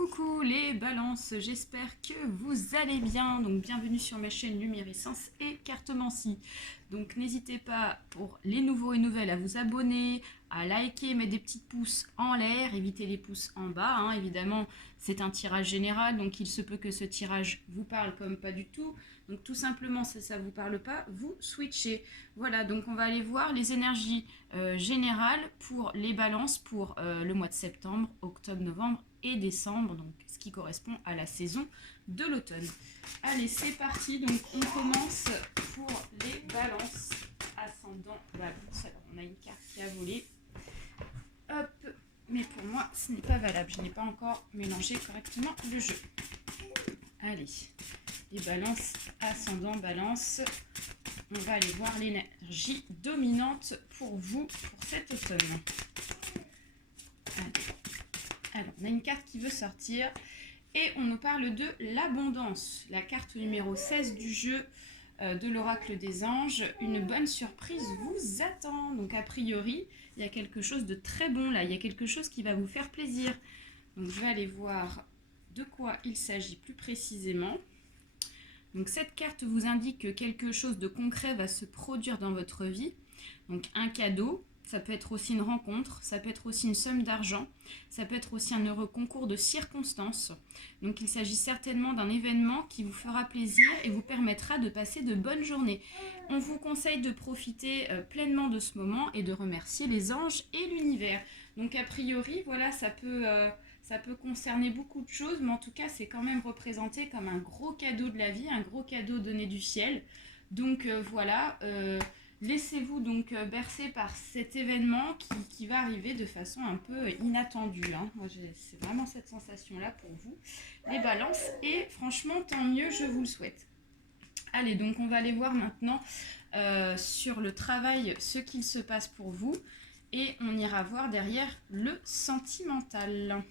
Coucou les balances, j'espère que vous allez bien. Donc bienvenue sur ma chaîne Lumirescence et Cartomancie. Donc n'hésitez pas pour les nouveaux et nouvelles à vous abonner, à liker, mettre des petits pouces en l'air, évitez les pouces en bas. Évidemment, c'est un tirage général, donc il se peut que ce tirage vous parle comme pas du tout. Donc tout simplement, si ça ne vous parle pas, vous switchez. Voilà, donc on va aller voir les énergies générales pour les balances pour le mois de septembre, octobre, novembre et décembre, donc ce qui correspond à la saison de l'automne. Allez, c'est parti. Donc on commence pour les balances ascendant balance. Alors on a une carte qui a volé. Hop, mais pour moi ce n'est pas valable, je n'ai pas encore mélangé correctement le jeu. Allez, les balances ascendant balance, on va aller voir l'énergie dominante pour vous pour cet automne. Allez. Alors, on a une carte qui veut sortir et on nous parle de l'abondance. La carte numéro 16 du jeu de l'oracle des anges. Une bonne surprise vous attend. Donc, a priori, il y a quelque chose de très bon là. Il y a quelque chose qui va vous faire plaisir. Donc, je vais aller voir de quoi il s'agit plus précisément. Donc, cette carte vous indique que quelque chose de concret va se produire dans votre vie. Donc, un cadeau. Ça peut être aussi une rencontre, ça peut être aussi une somme d'argent, ça peut être aussi un heureux concours de circonstances. Donc il s'agit certainement d'un événement qui vous fera plaisir et vous permettra de passer de bonnes journées. On vous conseille de profiter pleinement de ce moment et de remercier les anges et l'univers. Donc a priori, voilà, ça peut concerner beaucoup de choses, mais en tout cas c'est quand même représenté comme un gros cadeau de la vie, un gros cadeau donné du ciel. Donc voilà... Laissez-vous donc bercer par cet événement qui va arriver de façon un peu inattendue. Moi, c'est vraiment cette sensation-là pour vous, les balances. Et franchement, tant mieux, je vous le souhaite. Allez, donc on va aller voir maintenant sur le travail ce qu'il se passe pour vous. Et on ira voir derrière le sentimental.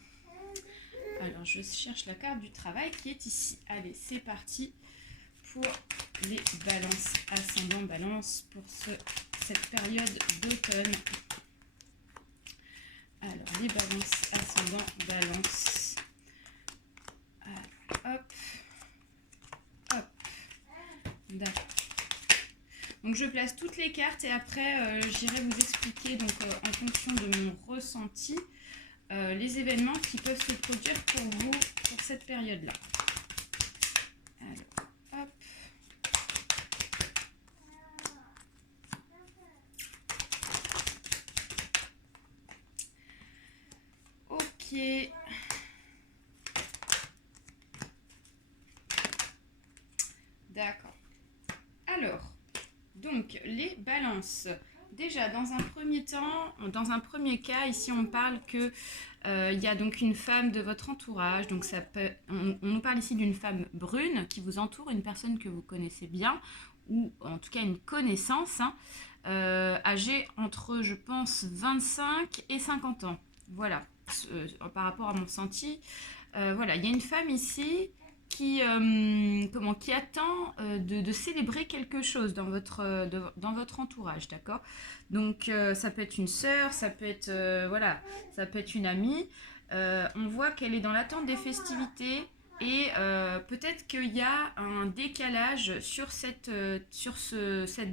Alors, je cherche la carte du travail qui est ici. Allez, c'est parti pour les balances ascendant balance pour cette période d'automne. Alors, les balances ascendant balance. Alors, hop. Hop. D'accord. Donc, je place toutes les cartes et après, j'irai vous expliquer donc, en fonction de mon ressenti les événements qui peuvent se produire pour vous pour cette période-là. Alors, hop. Ok. D'accord. Alors, donc, les balances. Déjà, dans un premier temps, dans un premier cas, ici on parle que il y a donc une femme de votre entourage. Donc ça peut, on nous parle ici d'une femme brune qui vous entoure, une personne que vous connaissez bien, ou en tout cas une connaissance, âgée entre, je pense, 25 et 50 ans. Voilà, par rapport à mon ressenti. Voilà, il y a une femme ici qui attend de célébrer quelque chose dans votre entourage, d'accord? Donc ça peut être une sœur, ça peut être ça peut être une amie. On voit qu'elle est dans l'attente des festivités et peut-être qu'il y a un décalage sur cette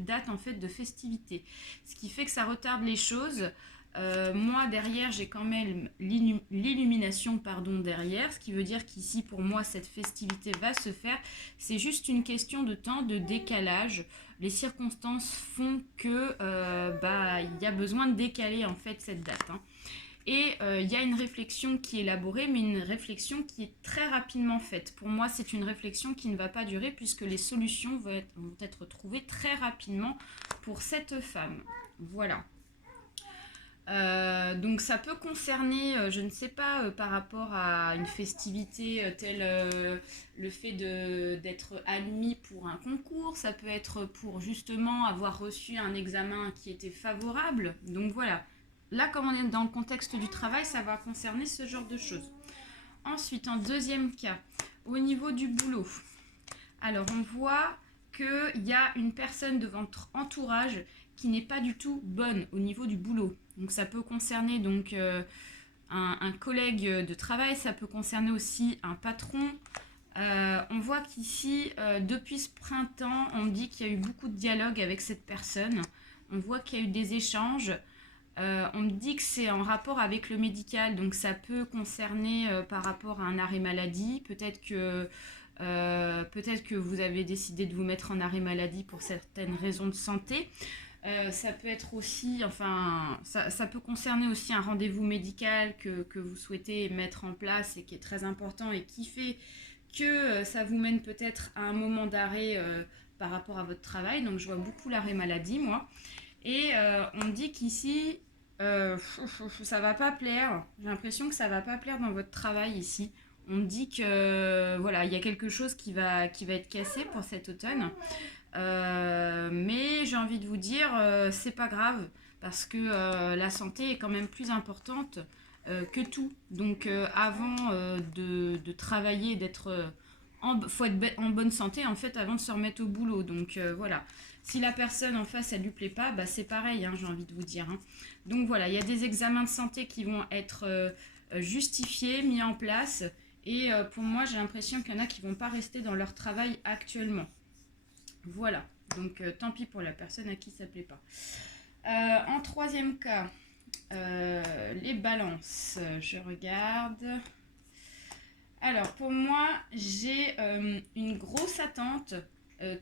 date en fait de festivité, ce qui fait que ça retarde les choses. Moi derrière j'ai quand même l'illumination derrière, ce qui veut dire qu'ici pour moi cette festivité va se faire. C'est juste une question de temps, de décalage. Les circonstances font que il y a besoin de décaler en fait cette date. Et il y a une réflexion qui est élaborée, mais une réflexion qui est très rapidement faite. Pour moi, c'est une réflexion qui ne va pas durer puisque les solutions vont être trouvées très rapidement pour cette femme. Voilà. Donc ça peut concerner, je ne sais pas, par rapport à une festivité telle le fait d'être admis pour un concours, ça peut être pour justement avoir reçu un examen qui était favorable. Donc voilà, là comme on est dans le contexte du travail, ça va concerner ce genre de choses. Ensuite, en deuxième cas, au niveau du boulot, alors on voit qu'il y a une personne de votre entourage qui n'est pas du tout bonne au niveau du boulot. Donc ça peut concerner un collègue de travail, ça peut concerner aussi un patron. On voit qu'ici, depuis ce printemps, on me dit qu'il y a eu beaucoup de dialogue avec cette personne. On voit qu'il y a eu des échanges. On me dit que c'est en rapport avec le médical, donc ça peut concerner par rapport à un arrêt maladie. Peut-être que vous avez décidé de vous mettre en arrêt maladie pour certaines raisons de santé. Ça peut être aussi, enfin, ça peut concerner aussi un rendez-vous médical que vous souhaitez mettre en place et qui est très important et qui fait que ça vous mène peut-être à un moment d'arrêt par rapport à votre travail. Donc je vois beaucoup l'arrêt maladie, moi. Et on me dit qu'ici, ça va pas plaire. J'ai l'impression que ça va pas plaire dans votre travail ici. On me dit que voilà, il y a quelque chose qui va être cassé pour cet automne. Mais j'ai envie de vous dire, c'est pas grave parce que la santé est quand même plus importante que tout. Donc avant de travailler, faut être en bonne santé en fait avant de se remettre au boulot. Donc voilà. Si la personne en face, elle lui plaît pas, bah, c'est pareil, hein, j'ai envie de vous dire. Hein. Donc voilà, il y a des examens de santé qui vont être justifiés, mis en place. Et pour moi, j'ai l'impression qu'il y en a qui vont pas rester dans leur travail actuellement. Voilà, donc tant pis pour la personne à qui ça plaît pas. En troisième cas, les balances. Je regarde. Alors pour moi, j'ai une grosse attente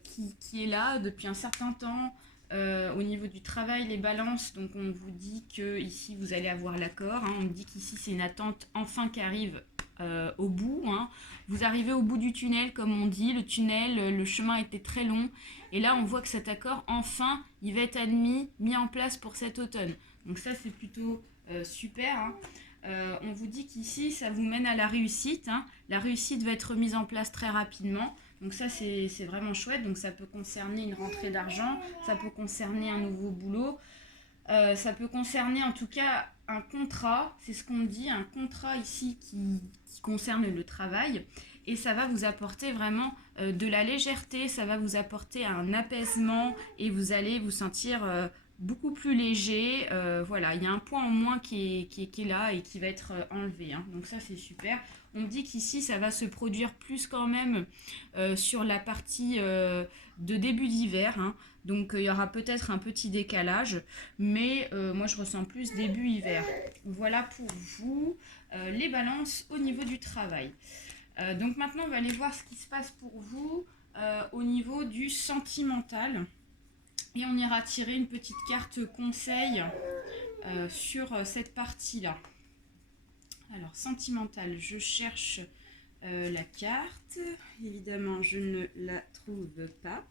qui est là depuis un certain temps au niveau du travail, les balances. Donc on vous dit que ici vous allez avoir l'accord. Hein. On me dit qu'ici c'est une attente enfin qui arrive au bout. Hein. Vous arrivez au bout du tunnel, comme on dit. Le tunnel, le chemin était très long. Et là, on voit que cet accord, enfin, il va être admis, mis en place pour cet automne. Donc ça, c'est plutôt super. Hein. On vous dit qu'ici, ça vous mène à la réussite. Hein. La réussite va être mise en place très rapidement. Donc ça, c'est vraiment chouette. Donc ça peut concerner une rentrée d'argent, ça peut concerner un nouveau boulot. Ça peut concerner en tout cas un contrat, c'est ce qu'on dit, un contrat ici qui concerne le travail. Et ça va vous apporter vraiment de la légèreté, ça va vous apporter un apaisement et vous allez vous sentir beaucoup plus léger. Voilà, il y a un point en moins qui est là et qui va être enlevé. Hein. Donc ça, c'est super. On me dit qu'ici, ça va se produire plus quand même sur la partie de début d'hiver. Hein. Donc il y aura peut-être un petit décalage, mais moi je ressens plus début hiver. Voilà pour vous les balances au niveau du travail. Donc maintenant on va aller voir ce qui se passe pour vous au niveau du sentimental. Et on ira tirer une petite carte conseil sur cette partie-là. Alors sentimental, je cherche la carte. Évidemment je ne la trouve pas.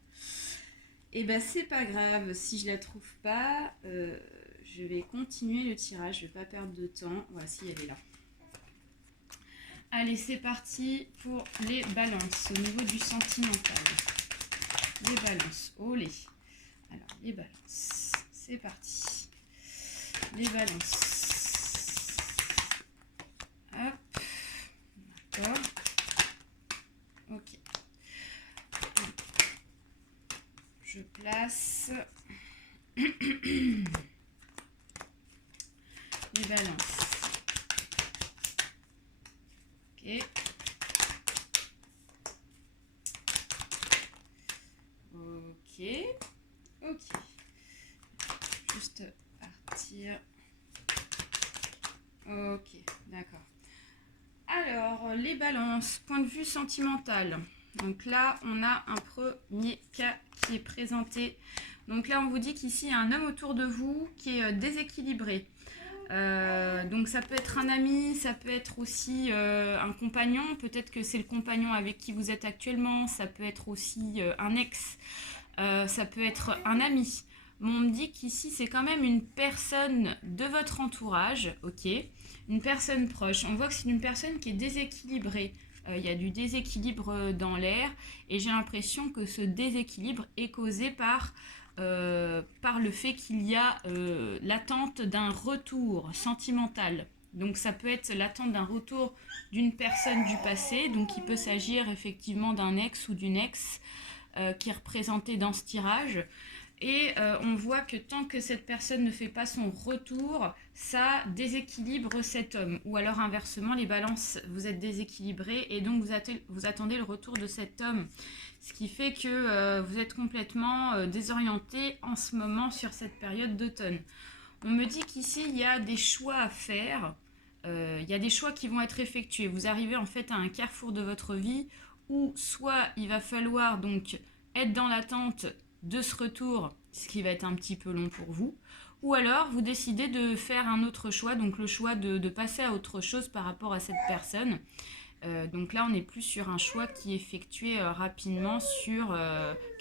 Et ben c'est pas grave, si je la trouve pas, je vais continuer le tirage, je vais pas perdre de temps. Voici, elle est là. Allez, c'est parti pour les balances au niveau du sentimental. Les balances, olé. Alors, les balances, c'est parti. Les balances. Hop, d'accord. Ok. Je place les balances. Ok. Ok. Ok. Juste partir. Ok, d'accord. Alors, les balances, point de vue sentimental. Donc là, on a un premier cas qui est présenté. Donc là, on vous dit qu'ici, il y a un homme autour de vous qui est déséquilibré. Donc ça peut être un ami, ça peut être aussi un compagnon. Peut-être que c'est le compagnon avec qui vous êtes actuellement. Ça peut être aussi un ex. Ça peut être un ami. Mais on me dit qu'ici, c'est quand même une personne de votre entourage. Ok, une personne proche. On voit que c'est une personne qui est déséquilibrée. Il y a du déséquilibre dans l'air et j'ai l'impression que ce déséquilibre est causé par le fait qu'il y a l'attente d'un retour sentimental. Donc ça peut être l'attente d'un retour d'une personne du passé, donc il peut s'agir effectivement d'un ex ou d'une ex qui est représenté dans ce tirage. Et on voit que tant que cette personne ne fait pas son retour, ça déséquilibre cet homme. Ou alors inversement, les balances, vous êtes déséquilibrés et donc vous attendez le retour de cet homme. Ce qui fait que vous êtes complètement désorienté en ce moment sur cette période d'automne. On me dit qu'ici, il y a des choix à faire. Il y a des choix qui vont être effectués. Vous arrivez en fait à un carrefour de votre vie où soit il va falloir donc être dans l'attente de ce retour, ce qui va être un petit peu long pour vous, ou alors vous décidez de faire un autre choix, donc le choix de passer à autre chose par rapport à cette personne. Donc là, on n'est plus sur un choix qui est effectué rapidement sur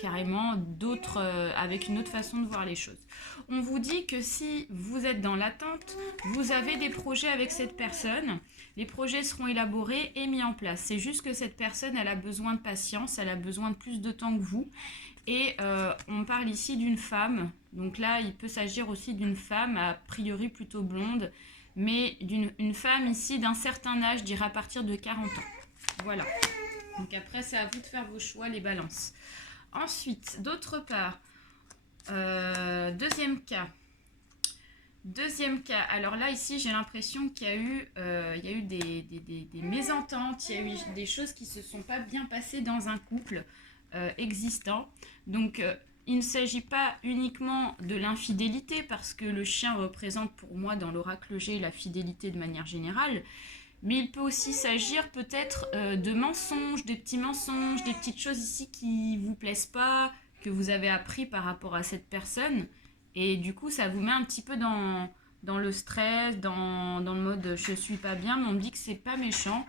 carrément d'autres, avec une autre façon de voir les choses. On vous dit que si vous êtes dans l'attente, vous avez des projets avec cette personne. Les projets seront élaborés et mis en place. C'est juste que cette personne, elle a besoin de patience, elle a besoin de plus de temps que vous. Et on parle ici d'une femme. Donc là, il peut s'agir aussi d'une femme, a priori plutôt blonde, mais d'une femme ici d'un certain âge, je dirais à partir de 40 ans. Voilà. Donc après, c'est à vous de faire vos choix, les balances. Ensuite, d'autre part, deuxième cas. Deuxième cas, alors là ici j'ai l'impression qu'il y a eu des mésententes, il y a eu des choses qui ne se sont pas bien passées dans un couple existant. Donc il ne s'agit pas uniquement de l'infidélité, parce que le chien représente pour moi dans l'oracle G la fidélité de manière générale, mais il peut aussi s'agir peut-être de mensonges, des petits mensonges, des petites choses ici qui ne vous plaisent pas, que vous avez appris par rapport à cette personne, et du coup ça vous met un petit peu dans le stress, dans le mode je suis pas bien, mais on me dit que c'est pas méchant.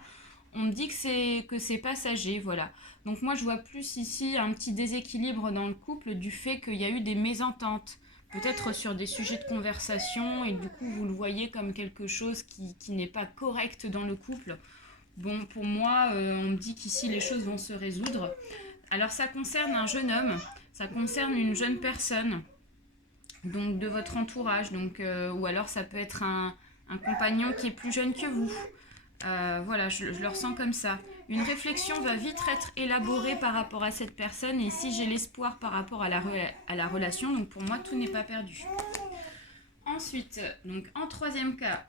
On me dit que c'est passager, voilà. Donc moi, je vois plus ici un petit déséquilibre dans le couple du fait qu'il y a eu des mésententes. Peut-être sur des sujets de conversation, et du coup, vous le voyez comme quelque chose qui n'est pas correct dans le couple. Bon, pour moi, on me dit qu'ici, les choses vont se résoudre. Alors, ça concerne un jeune homme, ça concerne une jeune personne, donc de votre entourage. Donc, ou alors, ça peut être un compagnon qui est plus jeune que vous. Voilà, je le ressens comme ça. Une réflexion va vite être élaborée par rapport à cette personne, et ici j'ai l'espoir par rapport à la relation, donc pour moi tout n'est pas perdu. Ensuite, donc en troisième cas,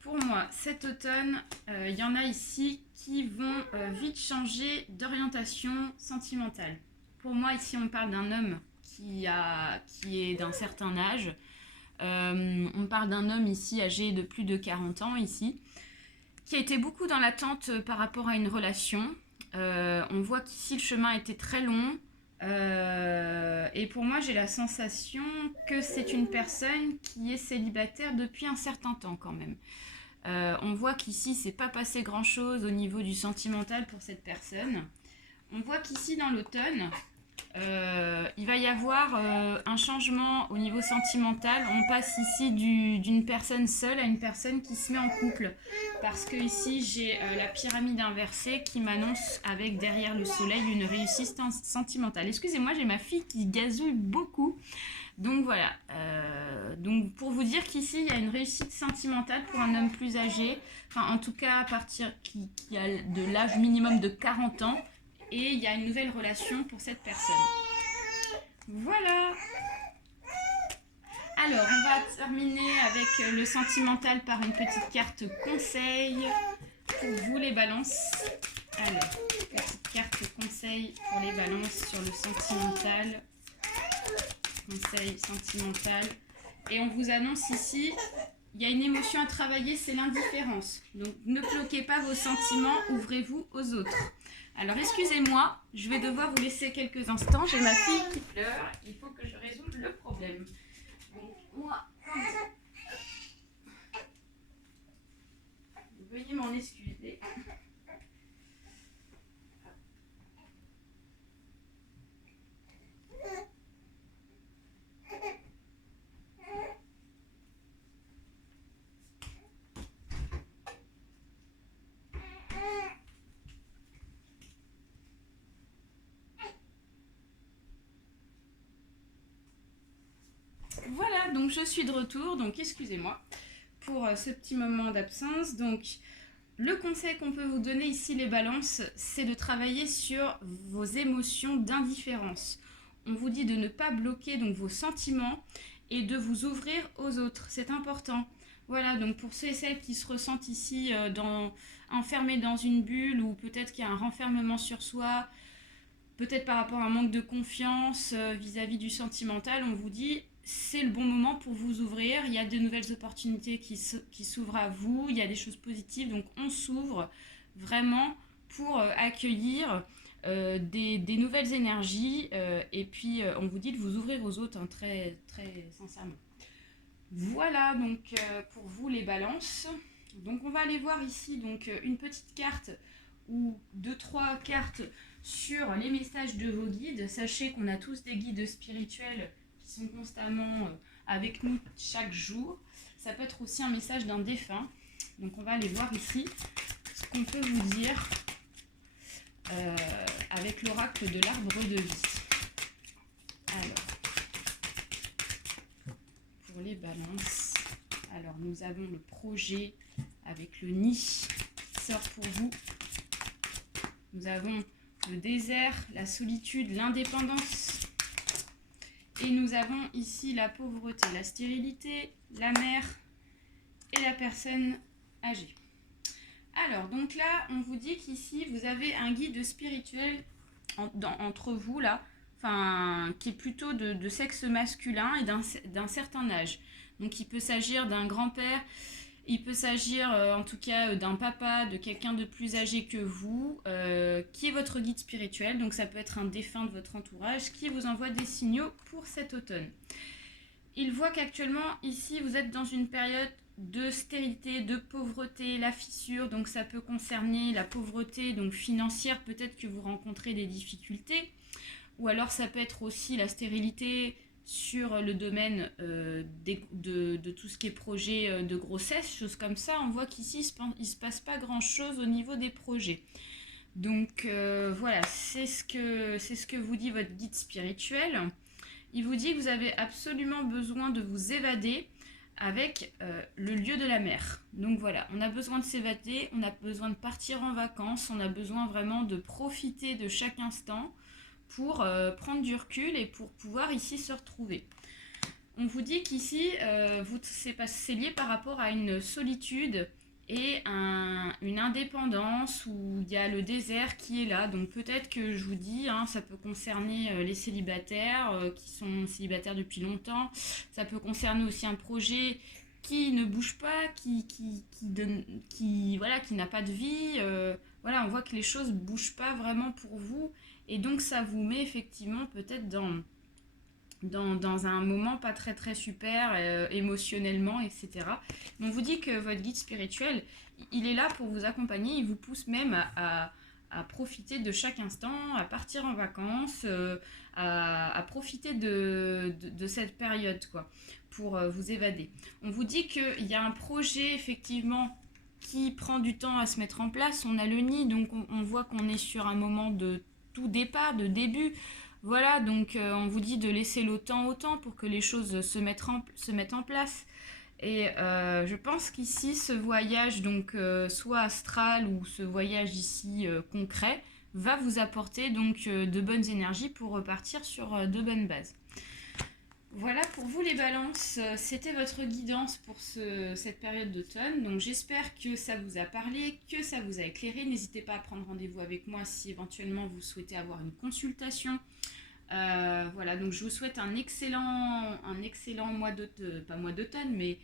pour moi cet automne, il y en a ici qui vont vite changer d'orientation sentimentale. Pour moi ici on parle d'un homme qui est d'un certain âge. On parle d'un homme ici âgé de plus de 40 ans ici, qui a été beaucoup dans l'attente par rapport à une relation. On voit qu'ici le chemin était très long. Et pour moi, j'ai la sensation que c'est une personne qui est célibataire depuis un certain temps quand même. On voit qu'ici, c'est pas passé grand-chose au niveau du sentimental pour cette personne. On voit qu'ici, dans l'automne, il va y avoir un changement au niveau sentimental. On passe ici d'une personne seule à une personne qui se met en couple, parce que ici j'ai la pyramide inversée qui m'annonce avec derrière le soleil une réussite sentimentale. Excusez-moi, j'ai ma fille qui gazouille beaucoup, donc voilà. Donc pour vous dire qu'ici il y a une réussite sentimentale pour un homme plus âgé, enfin en tout cas à partir qui a de l'âge minimum de 40 ans, et il y a une nouvelle relation pour cette personne. Voilà. Alors, on va terminer avec le sentimental par une petite carte conseil pour vous les balances. Alors, petite carte conseil pour les balances sur le sentimental. Conseil sentimental. Et on vous annonce ici, il y a une émotion à travailler, c'est l'indifférence. Donc, ne bloquez pas vos sentiments, ouvrez-vous aux autres. Alors, excusez-moi, je vais devoir vous laisser quelques instants. J'ai ma fille qui pleure, il faut que je résolve le problème. Donc, moi, veuillez m'en excuser. Voilà, donc je suis de retour, donc excusez-moi pour ce petit moment d'absence. Donc le conseil qu'on peut vous donner ici les balances, c'est de travailler sur vos émotions d'indifférence. on vous dit de ne pas bloquer donc vos sentiments et de vous ouvrir aux autres. C'est important. Voilà, donc pour ceux et celles qui se ressentent ici enfermés dans une bulle ou peut-être qu'il y a un renfermement sur soi, peut-être par rapport à un manque de confiance vis-à-vis du sentimental, on vous dit c'est le bon moment pour vous ouvrir. Il y a de nouvelles opportunités qui s'ouvrent à vous, il y a des choses positives, donc on s'ouvre vraiment pour accueillir des nouvelles énergies et puis on vous dit de vous ouvrir aux autres, hein, très, très sincèrement. Voilà donc pour vous les balances. Donc on va aller voir ici donc une petite carte ou 2-3 cartes sur les messages de vos guides. Sachez qu'on a tous des guides spirituels qui sont constamment avec nous chaque jour. Ça peut être aussi un message d'un défunt. Donc on va aller voir ici ce qu'on peut vous dire avec l'oracle de l'arbre de vie. Alors, pour les balances, alors nous avons le projet avec le nid qui sort pour vous. Nous avons le désert, la solitude, l'indépendance. Et nous avons ici la pauvreté, la stérilité, la mère et la personne âgée. Alors, donc là, on vous dit qu'ici, vous avez un guide spirituel entre vous, là, qui est plutôt de sexe masculin et d'un certain âge. Donc, il peut s'agir d'un grand-père, il peut s'agir en tout cas d'un papa, de quelqu'un de plus âgé que vous, qui est votre guide spirituel. Donc, ça peut être un défunt de votre entourage qui vous envoie des signaux pour cet automne. Il voit qu'actuellement, ici, vous êtes dans une période de stérilité, de pauvreté, la fissure, donc ça peut concerner la pauvreté donc financière, peut-être que vous rencontrez des difficultés, ou alors ça peut être aussi la stérilité sur le domaine de tout ce qui est projet de grossesse, choses comme ça. On voit qu'ici il ne se passe pas grand-chose au niveau des projets. Donc voilà, c'est ce que vous dit votre guide spirituel. Il vous dit que vous avez absolument besoin de vous évader avec le lieu de la mer. Donc voilà, on a besoin de s'évader, on a besoin de partir en vacances, on a besoin vraiment de profiter de chaque instant pour prendre du recul et pour pouvoir ici se retrouver. On vous dit qu'ici, c'est lié par rapport à une solitude et une indépendance où il y a le désert qui est là. Donc peut-être que je vous dis, ça peut concerner les célibataires qui sont célibataires depuis longtemps. Ça peut concerner aussi un projet qui ne bouge pas, qui n'a pas de vie. On voit que les choses ne bougent pas vraiment pour vous. Et donc ça vous met effectivement peut-être dans un moment pas très très super émotionnellement, etc. On vous dit que votre guide spirituel, il est là pour vous accompagner, il vous pousse même à profiter de chaque instant, à partir en vacances, à profiter de cette période, quoi, pour vous évader. On vous dit qu'il y a un projet effectivement qui prend du temps à se mettre en place. On a le nid, donc on voit qu'on est sur un moment de tout départ, de début. Voilà, donc on vous dit de laisser le temps au temps pour que les choses se mettent en place. Et je pense qu'ici, ce voyage, donc soit astral ou ce voyage ici concret, va vous apporter donc de bonnes énergies pour repartir sur de bonnes bases. Voilà pour vous les balances, c'était votre guidance pour cette période d'automne. Donc j'espère que ça vous a parlé, que ça vous a éclairé. N'hésitez pas à prendre rendez-vous avec moi si éventuellement vous souhaitez avoir une consultation. Voilà, donc je vous souhaite un excellent mois d'automne, pas mois d'automne, mais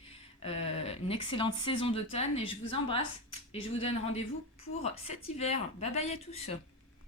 une excellente saison d'automne. Et je vous embrasse et je vous donne rendez-vous pour cet hiver. Bye bye à tous.